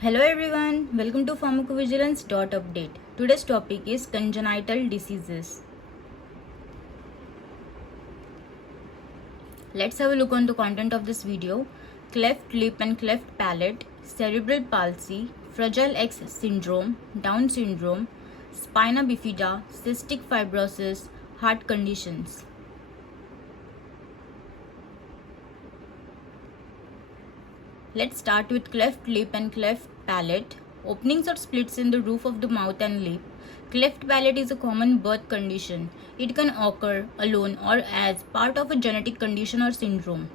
Hello everyone, welcome to pharmacovigilance.update. Today's topic is congenital diseases. Let's have a look on the content of this video. Cleft lip and cleft palate, cerebral palsy, Fragile X syndrome, Down syndrome, spina bifida, cystic fibrosis, heart conditions. Let's start with cleft lip and cleft palate. Openings or splits in the roof of the mouth and lip. Cleft palate is a common birth condition. It can occur alone or as part of a genetic condition or syndrome.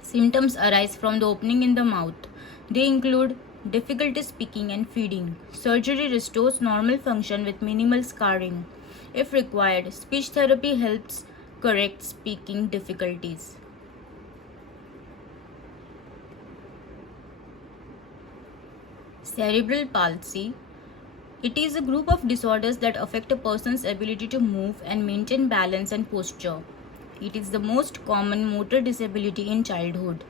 Symptoms arise from the opening in the mouth. They include difficulty speaking and feeding. Surgery restores normal function with minimal scarring. If required, speech therapy helps correct speaking difficulties. Cerebral palsy. It is a group of disorders that affect a person's ability to move and maintain balance and posture. It is the most common motor disability in childhood.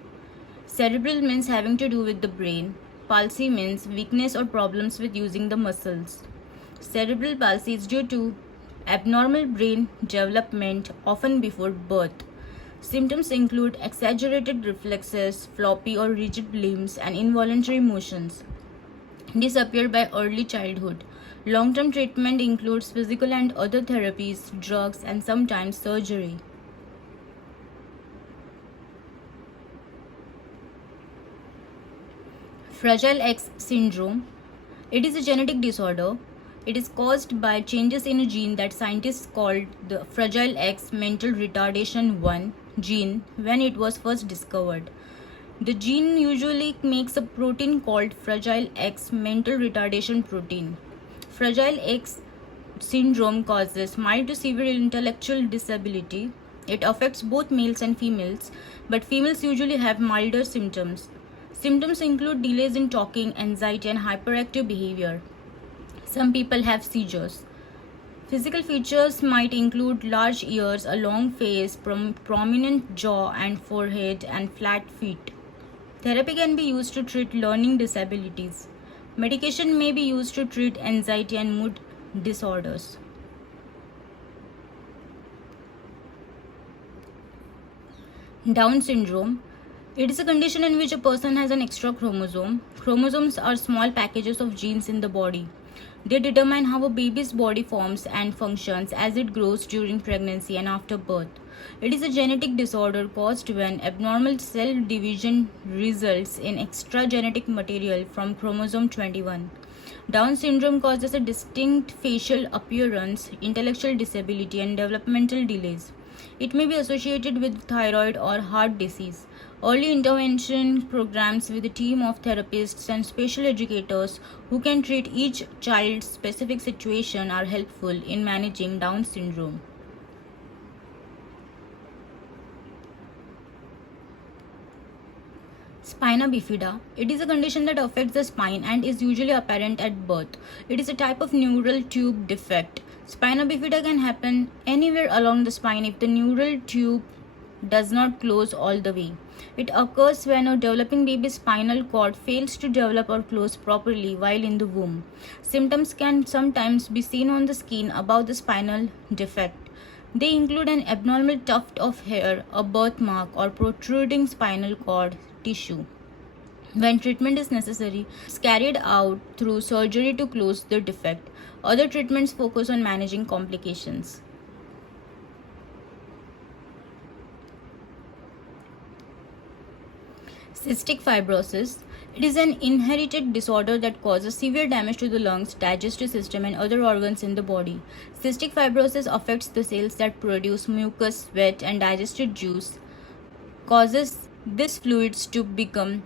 Cerebral means having to do with the brain. Palsy means weakness or problems with using the muscles. Cerebral palsy is due to abnormal brain development, often before birth. Symptoms include exaggerated reflexes, floppy or rigid limbs, and involuntary motions. These appear by early childhood. Long-term treatment includes physical and other therapies, drugs, and sometimes surgery. Fragile X syndrome. It is a genetic disorder. It is caused by changes in a gene that scientists called the Fragile X mental retardation 1 gene when it was first discovered. The gene usually makes a protein called Fragile X mental retardation protein. Fragile X syndrome causes mild to severe intellectual disability. It affects both males and females, but females usually have milder symptoms. Symptoms include delays in talking, anxiety, and hyperactive behavior. Some people have seizures. Physical features might include large ears, a long face, prominent jaw and forehead, and flat feet. Therapy can be used to treat learning disabilities. Medication may be used to treat anxiety and mood disorders. Down syndrome. It is a condition in which a person has an extra chromosome. Chromosomes are small packages of genes in the body. They determine how a baby's body forms and functions as it grows during pregnancy and after birth. It is a genetic disorder caused when abnormal cell division results in extra genetic material from chromosome 21. Down syndrome causes a distinct facial appearance, intellectual disability, and developmental delays. It may be associated with thyroid or heart disease. Early intervention programs with a team of therapists and special educators who can treat each child's specific situation are helpful in managing Down syndrome. Spina bifida. It is a condition that affects the spine and is usually apparent at birth. It is a type of neural tube defect. Spina bifida can happen anywhere along the spine if the neural tube does not close all the way. It occurs when a developing baby's spinal cord fails to develop or close properly while in the womb. Symptoms can sometimes be seen on the skin above the spinal defect. They include an abnormal tuft of hair, a birthmark, or protruding spinal cord tissue. When treatment is necessary, it's carried out through surgery to close the defect. Other treatments focus on managing complications. Cystic fibrosis. It is an inherited disorder that causes severe damage to the lungs, digestive system, and other organs in the body. Cystic fibrosis affects the cells that produce mucus, sweat, and digestive juice, causes these fluids to become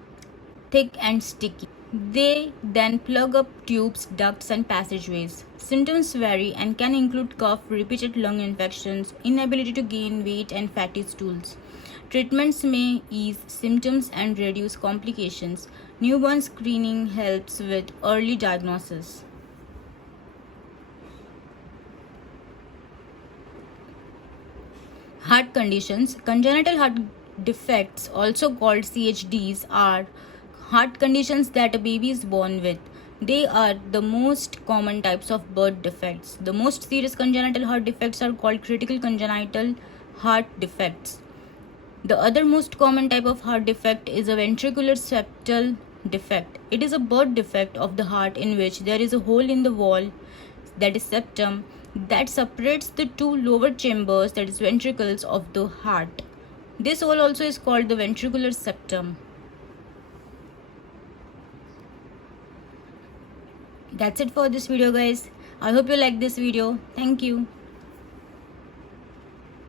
thick and sticky. They then plug up tubes, ducts, and passageways. Symptoms vary and can include cough, repeated lung infections, inability to gain weight, and fatty stools. Treatments may ease symptoms and reduce complications. Newborn screening helps with early diagnosis. Heart conditions. Congenital heart defects, also called CHDs, are Heart conditions that a baby is born with. They are the most common types of birth defects. The most serious congenital heart defects are called critical congenital heart defects. The other most common type of heart defect is a ventricular septal defect. It is a birth defect of the heart in which there is a hole in the wall, that is septum, that separates the two lower chambers, that is ventricles of the heart. This hole also is called the ventricular septum. That's it for this video, guys. I hope you like this video. Thank you.